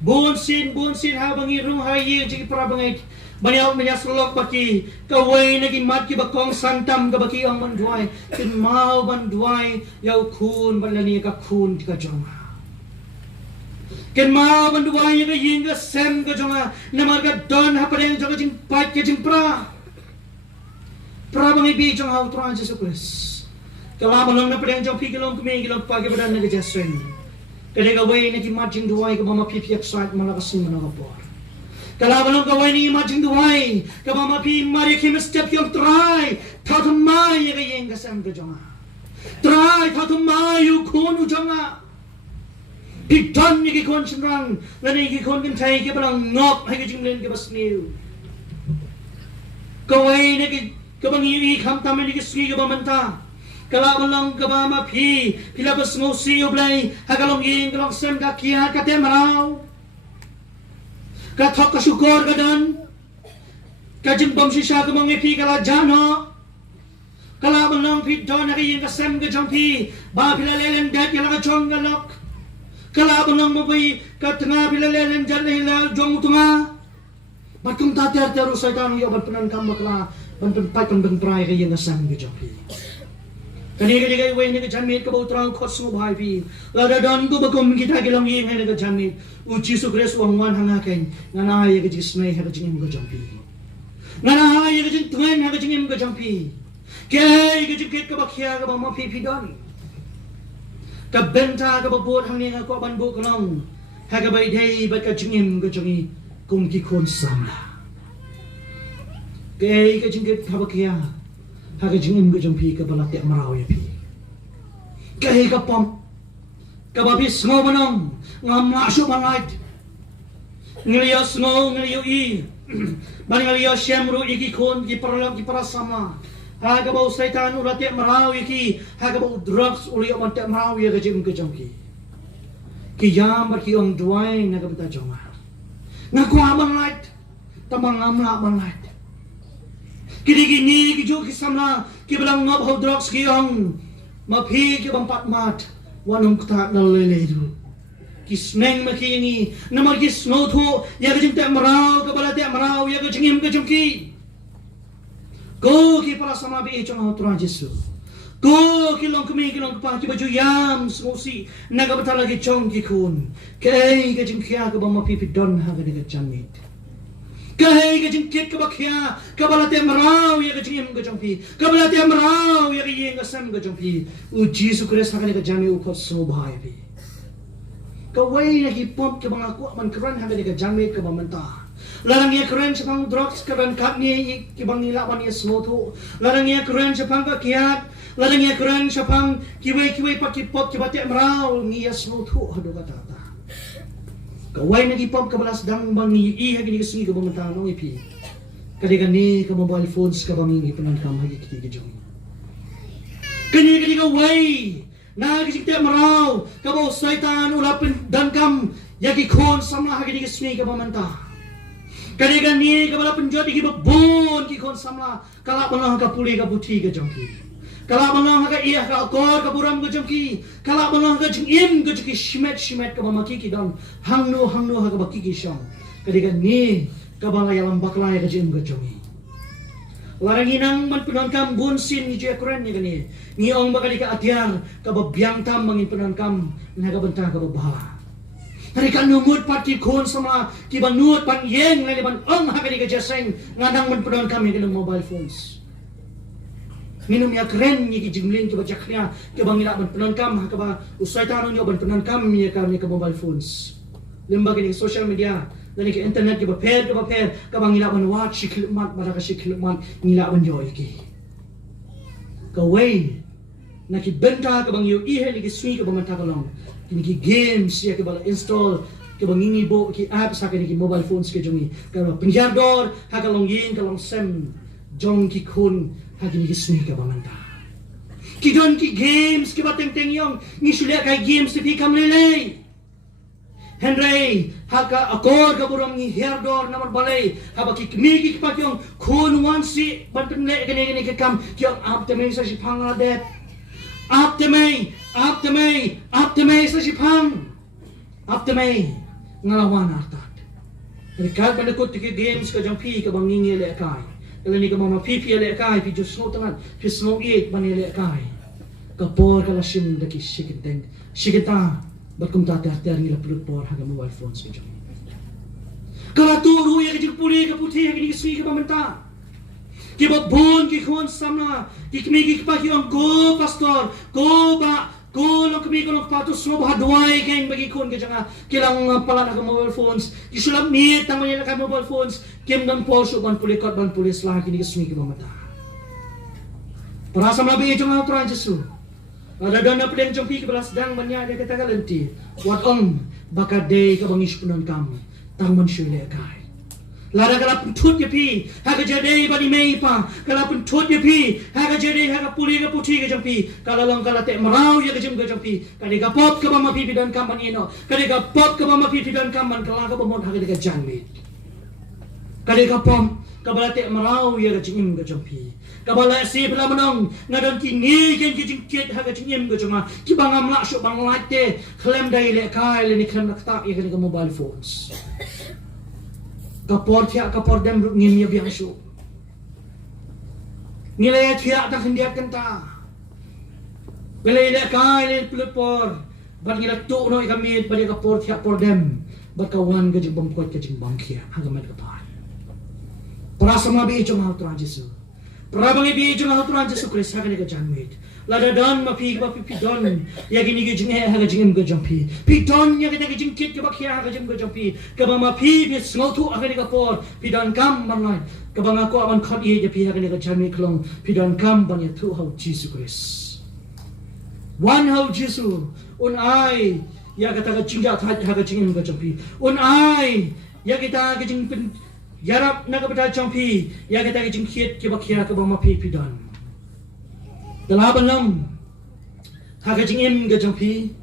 bon sin ha bangi rung ha ye jing pra bangai baniaw menyas lok baki kawai nagi mat ki bakong santam ka baki ang manduai kin mau banduai yau kun balani ka kun ka jonga ken ma banduai ga yinga sem ga jonga namar ga don hapadeng jonga jing pat ke jing pra bangai bi jonga utran Jesu Kristus kala malong na padeng jong pi kilong kumi kilong pa ke badan na ga jaswen kade ga way na ki mat jing duai ka mama pi pi excited malakas na ga por kala malong ga way ni mat jing duai ka mama pi mari kim step yung try thatmai ga yinga sem ga jonga try thatmai yu kun jonga Pigton ni ki kon senrang lani ki kon kan thai ki balang ngop hai ki jinglen ki basniu kawai ni ki kabangi I kham tam ni ki sgi ki bamanta kala balang ka ba ma phi phila bas ngo si oblai hagalong yin kalong sem ka kia ka te marau ka thok ka syukur ka dan ka jing bam shisha ka mangi phi kala jano kala balang phi don ka yin ka sem ka jong phi ba phila lelen dat kala ka chong ka lok kala banang mabai ka tengah bila lelen jalai la jong tunga batung ta ter ter usaitan yo ban penan kam bakla ban pai kan ban prai ka yang asam ge jopi kani ga ga we ni ga jamit ka bautrang khot su bhai pi la da don go bakum kita ge long yi he ga jamit u Jesu Kristus wang wan hanga ken ngana ye ga jismai he ga jingim ga jopi ngana ye ga jing tuen he ga jingim ga jopi ke ga jikit ka bakhia ga ba ma pi don ka benta ka babot hang ni ko ban bu klong ha ka bai dei ba ka chingim ka chungi kum ki khon samla ke ka jingit ka bakia haga jingim ga jong pi ka bala te marau ya pi kahi ka pom ka babi sngo manong ngam na shu manait ngeliyo sngo ngeliyo i bani ngeliyo syamru iki kon ki para sama haga bau setan ula te marau iki haga bau drugs uli man te marau ya ga jing ga jong ki yam ba ki ong duai na ga bata jong ngaku aman light tamang amla man light kini ki jo ki samna ki belang ngab ho drugs ki ong mapi ki bampat mat wanum kta na leledu ki sneng ma ki ni namar ki snow tho ya ga jing te marau ka bala te marau ya ga jingim ga jongki ko ki para sama bi chong ho tra jesu ko ki long kami ki long pa ki baju yam smosi naga batala ki chong ki kun kai ga jing khia ka ba mapi pi don ha ga ga chanit kahai ga jing kit ka bakya ka bala te marau ya ga jing ga jong pi ka bala te marau ya ga yeng ga sam ga jong pi u Jesus Christ ha ga jami u khot so bhai pi ka wai na ki pop ke bang aku man kran ha ga jami ka ba manta larang ya kran sa pang drugs ka ban kap ni ki bang nila ban ya smoto larang ya kran sa pang ka kiat larang ya kran sa pang kiwai pa ki pop ki ba te marau ni ya smoto hado ka tata kawai na gipop ka balas dang bang iha gini kasungi ka bang tanong ipi kadi gani ka mobile phones ka bang ipanan kam hagi kiti ka jong kani kawai na kisik te marau ka ba saitan ulapin dan kam yagi kon samla hagi kasungi ka bamanta kani gani ka bala penjot ki babon ki kon samla kala bang ka puli ka buti ka jong ki kala bang ka iya ka akor ka buram ka jong ki kala bang ka jingim ka jki shimet ka mamaki ki dan hangno ha ka baki ki sham kadiga ni ka bang yalam bakla ka jing ka jong larang inang man punan kam bunsin ni je kren ni gani ni ong bakali ka atyar ka babyang tam mangin punan kam na ka banta ka babaha hari kan numut pati kon sama ki banut pan yeng lali ban ong ha ka jaseng nganang man punan kam ni mobile phones minum ya keren ni ki jingling ki baca kya ke bangila ban penan kam ka ba usai tanong yo ban penan kam ni ka mobile phones lembaga ni social media dan ki internet ki ba pair ka bangila ban watch khilmat bara ka khilmat ngila ban yo ki ka way na ki benta ka bang yo i heli ki sui ka bang ta ka long ki games ya ka bala install ke bangingi bo ki apps ha ka ni mobile phones ke jongi ka pinjardor ha ka long yin ka long sem jong ki kun hagi ni suni ka bamanta kidon ki games ki bateng teng yong ni sulia kai games ti kam lele henry haka akor ka buram ni herdor namar balai haba ki migi ki pakyong kun wansi banteng le gane ke kam kyong apte me sa si pangladet apte me sa si pang apte me ngalawan artat rekal bandakot ki games ka jong pi ka bangingi le kai kalau ni ka mama pipi ale kai pi just no tangan pi smoke it banile kai kapor kala sim daki shikita bakum ta ter ni la plut por haga mobile phones ke jom kala turu ya ke puri ka puthi ke ni sui ka bamenta ki babon ki khon samna ki kmi ki pa ki on go pastor go ba ko lo kami ko pato so bahadwai keng bagi kon ke janga kilang pala na mobile phones isulam ni tang manila ka mobile phones kem dan poso ban pulikot ban pulis lah kini kesmi ke mata para sama bi jong aturan jesu ada dana pedeng jompi ke belas dang banyak dia kata kalenti wat om bakade ka bangis punan kam tang man syule kai lara kala puntut ya pi haga jade bani mei pa kala puntut ya pi haga jade haga puli ka puthi ka jampi kala long kala te marau ya ka jam ka jampi kali ka pop ka mama pi dan kaman ino kali ka pop ka mama pi dan kaman kala ka bomon haga ka jangmi kali ka pom ka bala te marau ya ka jingim ka jampi ka bala si pala manong ngadan ki ni gen ki jingket haga jingim ka jama ki bangam la sho bang late klem dai le kai le ni klem nakta ya ka mobile phones kapor dem ngim ya biang su nilai tiak tak hendak kenta belai le kai le pelupor ban ngila tu no kami pada kapor tiak por dem bakawan ke jembang kuat ke jembang kia hagamat kapar para sama bi jong hal tuan Yesus para bangi bi jong hal tuan Yesus Kristus hagan ke janmit lada don ma pi ba pi don ya gini ge jing ha ga jing ga jampi pi don ya ga jing kit ga khia ga jing ga jampi ka ba ma pi bi sngo thu aga ni ga por pi don kam man ngai ka ba nga ko aban khot ye je pi ha ga ni ga chami klong pi don kam ban ya thu hau Jesus Christ one hau Jesus un ai ya ga ta ga jing ja tha ha ga jing ga jampi un ai ya kita ga jing pin yarap na ga ba jampi ya ga ta ga jing kit ke ba khia ka ba ma pi don Dalabanam Hagajing im gajampi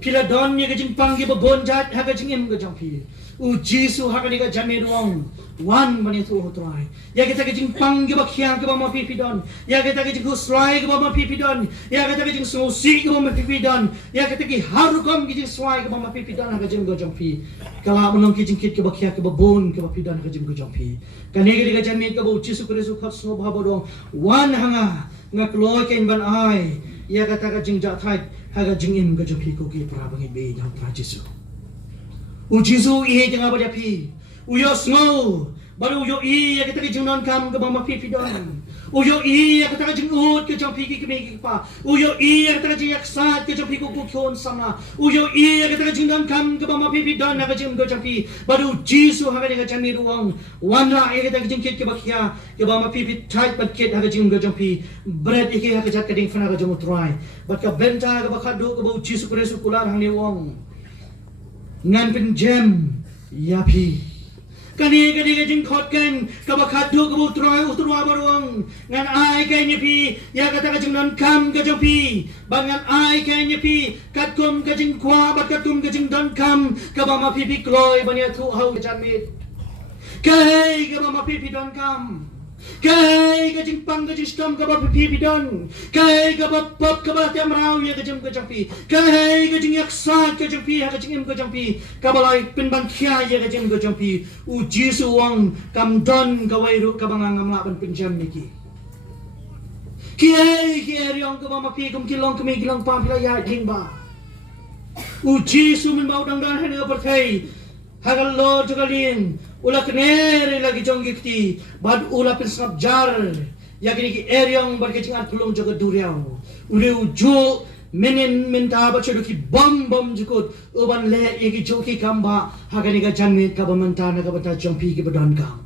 Piladon yagajing pangi babonjat Hagajing im gajampi U Jisu hagadiga jamiruang Wan manitu hutrai Yagita gajing pangi bakyang ke bama pipidon Yagita gajing husrai ke bama pipidon Yagita gajing susi ke bama pipidon Yagita gi harukom gajing swai ke bama pipidon Hagajing gajampi Kala menong gajing kit ke bakyang ke babon ke bapidon Hagajing gajampi Kanegadiga jamir ke bau Jisu Kristu khat snow babodong Wan hanga ngakloy ken ban ai ya kata ka jing ja thai ha ga jing im ga jopi ko ki pra bang be nyam tra Jesu u Jesu I jang ba pi u yo snow baru yo I ya kata ka jing non kam ga ba pi don u yo I ya kata ka jing ut ke jopi ki me ki pa u yo I ya kata ka jing yaksa ke jopi ko khon sama u yo I ya kata ka jing non kam ga ba pi don ha ga jing ga jopi baru Jesu ha ga ga jami ruang wanra ya kata ka jing kit ke bakhya ke ba pi thai pat kit ha ga jing ga jopi bread iki ha ga jat ka ding fana ga jom try bat ka benta ga ba khadu ga ba Jesu Kristu kular hang ni wong ngan pin jam ya pi kani ga jing khot ken ka ba khadu ga bu try utrwa barwang ngan ai ka ni pi ya kata ka jing non kam ga jopi bangan ai ka ni pi kat kum ga jing kwa bat ka tum ga jing don kam ka ba ma pi kloy ban ya thu hau chan mit kai ga ba ma pi don kam kai ga jing pang ga jing stom ga ba pi don kai ga ba pop ga ba tem rau ya ga jing ga jampi kai ga jing yaksa ga jing pi ha ga jing im ga jampi ka ba lai pin ban khia ya ga jing ga jampi u Jesu wang kam don ga wai ru ka ba ngam la ban pin jam ni ki ki riong ga ba ma pi kum ki long ka me ki long pa pi la ya jing ba u Jesu min mau dang dan ha per thai hagal lo jugalin ulak nere lagi jong gikti bad ula pin snap jar yakini ki eryong bar ke jingat pulong jaga duriao ule ujo menen menta ba chodo ki bam jukut uban le yegi joki kamba hagani ga janmit ka bamanta na ga bata jompi ki badan kam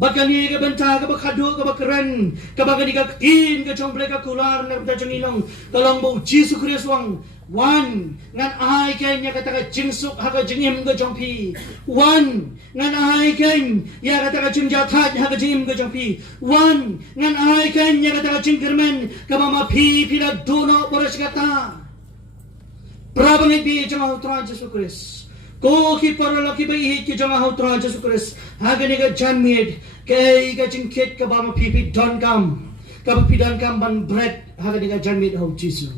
bakani ga banta ga bakhado ga bakren ka bagani ga tin ga chomple ka kular na bata jangilong kalong bo Jesu Kristus wang one ngan ai ken ya kata ka jingsuk ha ka jingim ga jompi one ngan ai ken ya kata ka jingja tha ha ka jingim ga jompi one ngan ai ken ya kata ka jingkermen ka mama pi la dono boras kata prabang bi jama utra Jesu Kristus ko ki parala ki bai ki jama utra Jesu Kristus ha ga ni ga janmid kai ga jingket ka mama pi don kam ka pi don kam ban bread ha ga ni ga janmid ho Jesu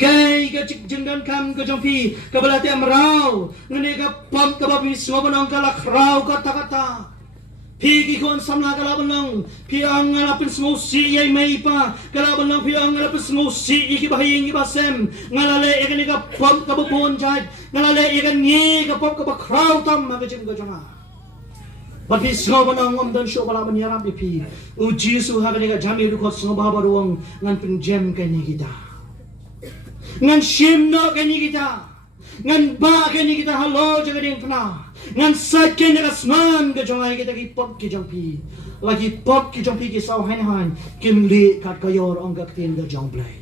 kai ga jing don kam ga jompi ka balate amrau ngene ga pam ka babi sobanong ka lakrau ka takata pigi kon samla ka labanong piang ngala pin smo si yai mai pa ka labanong piang ngala pin smo si iki bahing iki basem ngala le ikani ga pam ka bopon jai ngala le ikani ga pam ka bakrau tam ma ga jing ga jonga but he sobanong om don sho bala manyarap pi u Jesu ha ga ni ga jami ru ko so ba baruang ngan pin jem ka ni kita ngan shim no kani kita ngan ba kani kita halo jaga ding pna ngan sat kani ka sman ga jongai kita ki pop ki jompi lagi pop ki jompi ki sau han kim li kat kayor ong ga tin ga jomplay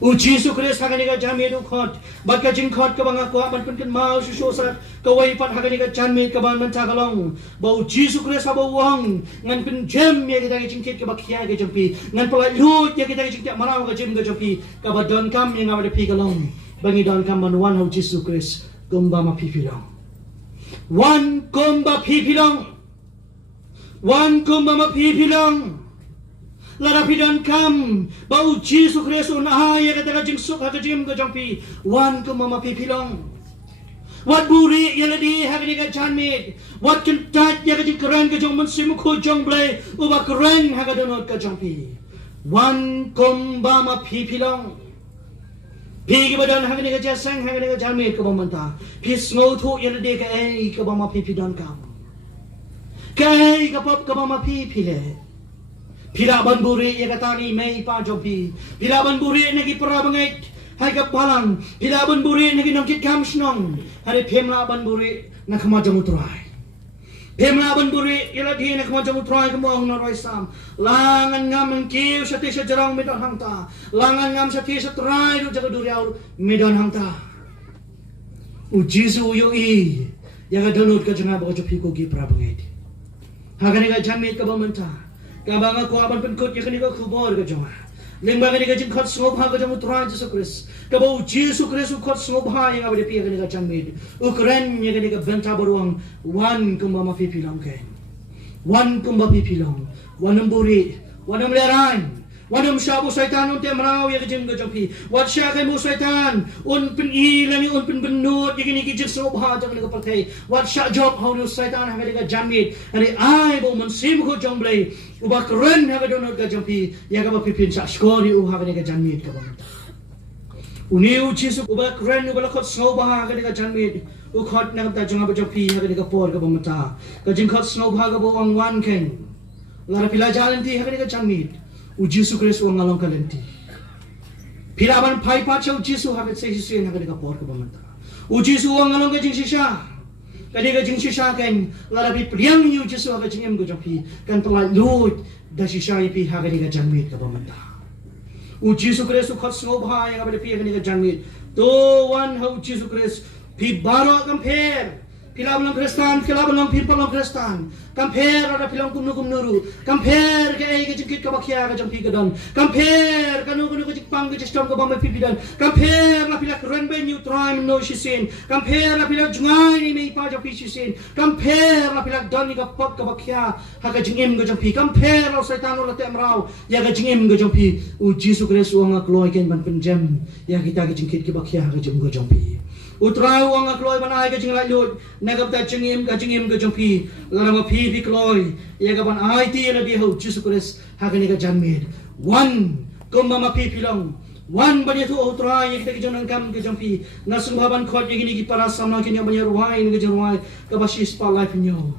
u Jesu Kristus ha ga jami du khot ba ka jing khot ka banga ko ban pun kan mau su so sat ka wai pat ha ga jami ka ban man ta galong ba u Jesu Kristus ha ba wang ngan pun jem ye kita jing kit ka ba khia ga jompi ngan pala lut ye kita jing ta marau ga jem ga jompi ka ba don kam ye ngam de pi galong bangi don kam ban wan ho Jesu Kristus gumba ma pi long wan gumba pi long wan gumba ma pi long lara pidon kam bau Jesu Kristus na ya kata jing suk ha jing ga jompi wan ko mama pipilong wat buri ya ladi ha ga janmit wat kan tat ya ga jing kran ga jong mun sim ko jong blai uba kran ha ga donot ga jompi wan kom ba ma pipilong pi ga badan ha ga jasang ha ga janmit ko manta pis ngo thu ya ladi ka ai ka ba ma pipidon kam kai ka pop ka ba ma pipile Pilaban buri ia katani may pa jopi. Pilaban buri nagi para bangait hai kapalang. Pilaban buri nagi nangkit kamsnong. Hari pemlaban buri nakamajang utray. Pemlaban buri ila di nakamajang utray kamuang naroy sam. Langan ngam ang kiw sa ti sa jarang medan hangta. Langan ngam sa ti sa tray do jaga duriaw medan hangta. Ujisu uyo i. Yaga donut ka janga bako jopi ko gi para bangait. Hagani ka jamit ka bamanta. Kabang ako aban penkut ya kani ka kubor ka jama. Lingba kani ka jing khot sngobha ka jang utran Jesu Christ. Kabau Jesu Christ khot sngobha yang abade pia kani ka jamid. Ukren ya kani ka benta baruang wan kumba mapipilang ken. Wan kumba pipilong. Wanam buri, wanam leran. Wanam syabu syaitan un temrau ya kajim ka jampi. Wat syakai mu syaitan un pen ilani un pen benut ya kani ki jing sngobha jang kani ka pakai. Wat syak job hau syaitan ha kani ka jamid. Ani ai bo mensim ko jomblay. Ubah keren haga donut ka jampi ya ka pipin sa skori u haga ka jamid ka bang. Uniu Jesu ubah keren ubah khot sngobha haga ka jamid. U khot na ta janga ba jampi haga ka por ka bamata. Ka jing khot sngobha ka bo ang wan ken. Lara pila jalan ti haga ka jamid. U Jesu Christ u ngalong kalenti. Pilaban pai pa chau Jesu haga sa hisin haga ka por ka bamata. U Jesu u ngalong ka jing sisa. Kadi ka jing sisa ken lara pi priang yu Jesu haga jing em ka jampi kan pelai lut da sisa pi haga ka jamid ka bamata. U Jesu Christ khot sngobha yang abade pi haga ka jamid. To one how Jesu Christ pi baro compare. Pilaban lang Kristan, pilaban lang pimpal lang Kristan. Compare ada pilang kumnu. Compare ka ay ka jingkit ka bakya ka jampi ka don. Compare kanu ka jingpang ka jistom ka bang pipidan. Compare la pilak renben you try no shisin. Compare la pilak jungay ni may pa jampi shisin. Compare la pilak don ni ka pot ka bakya ha ka jingim ka jampi. Compare la saitan la temraw ya ka jingim ka jampi. U Jesu Christ u nga kloy ken ban penjem ya kita ka jingkit ka bakya ka jing ka jampi. Utrai wang akloy manai ka jing layut nagap ta jingim ka jampi larama pi kloy ya ka ban ai ti la di ho Jesu Christ ha ka ni ka jamid one kumma ma pi long one banya tu utrai ya kita ka jang kam ka jampi nasung baban khot ya gini ki para sama kini banyak ruai ni ka jarwai ka basis pa life nyo